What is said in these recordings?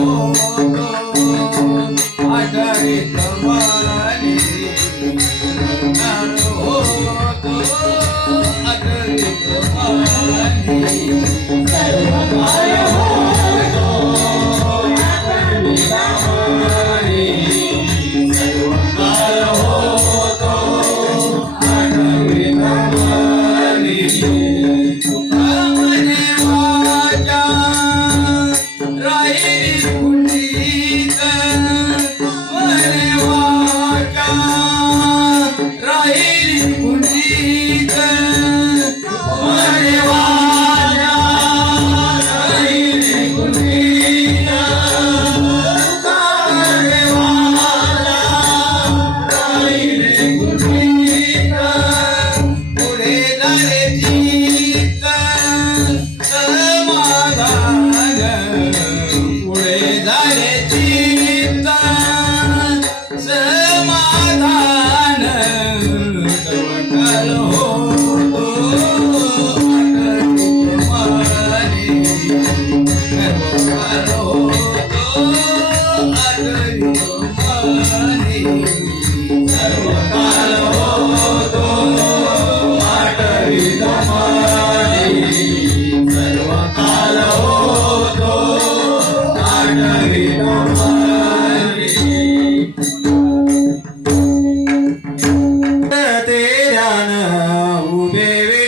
Oh, oh,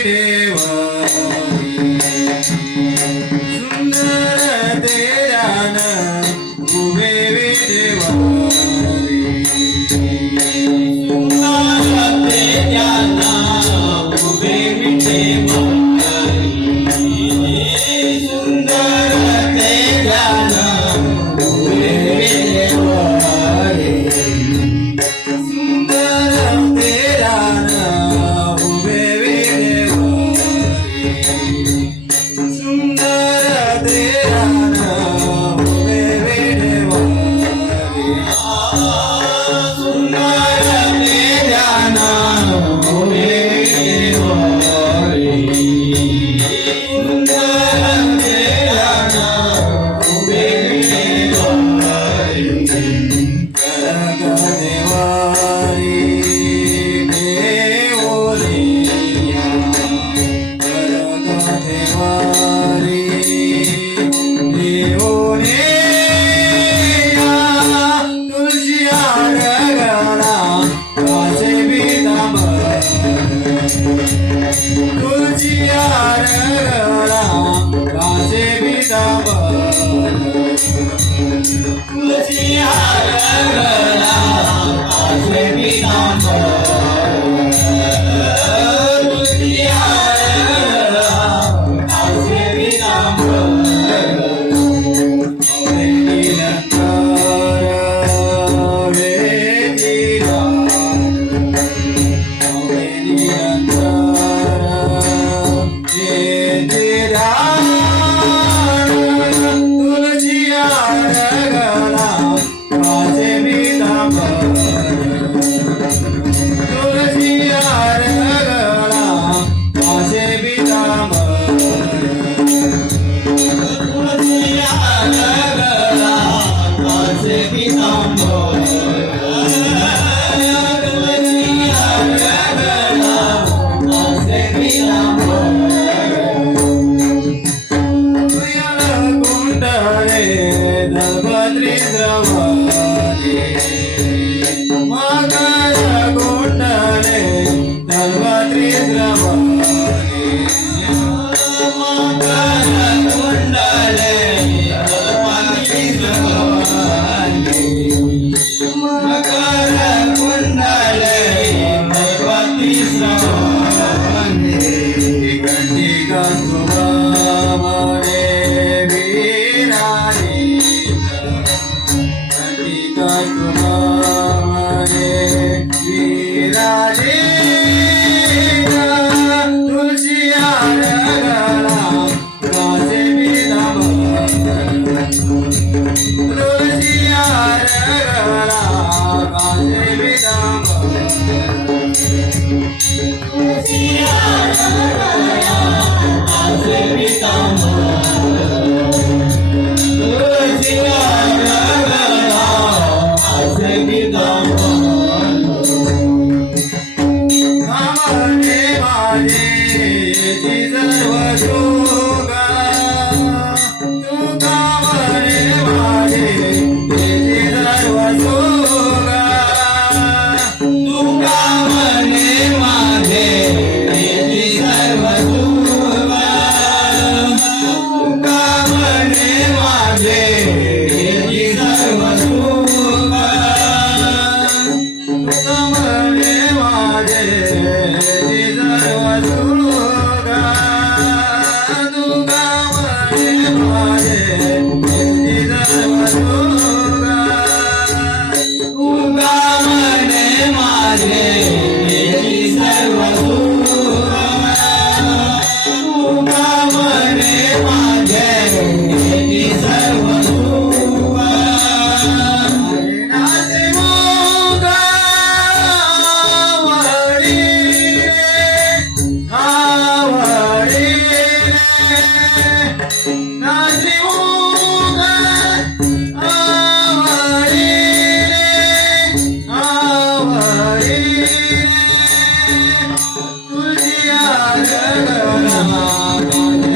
Yeah. Mama, Mama, तुझे आगरा